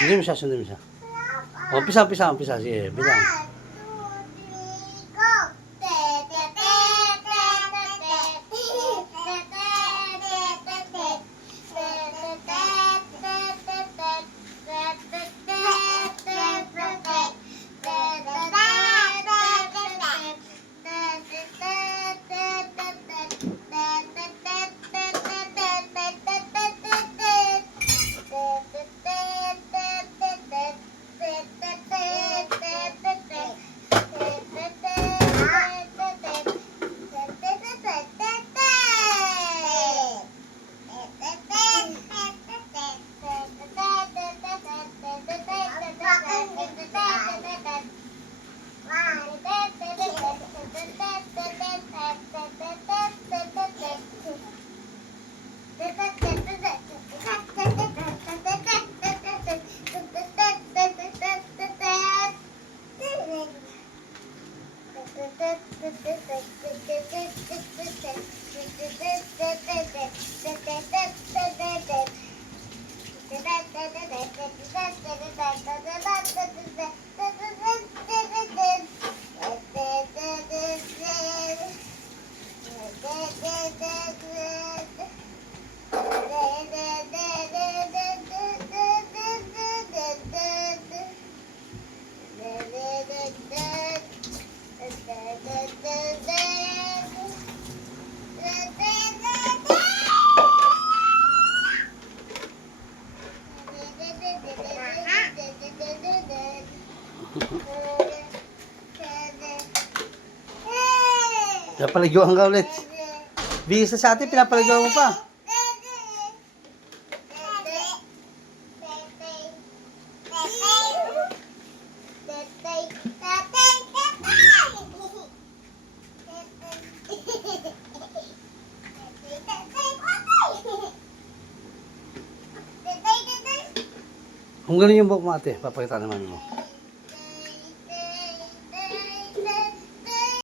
Sundin mo siya, sundin mo siya. O, umpisa, umpisa, umpisa. Sige, bilang. Da da da da da da da da da da Pinapaliguan ka ulit. Bihis na sa atin, pinapaliguan mo pa. Kung ganun yung buhok mo ate, papakita naman mo.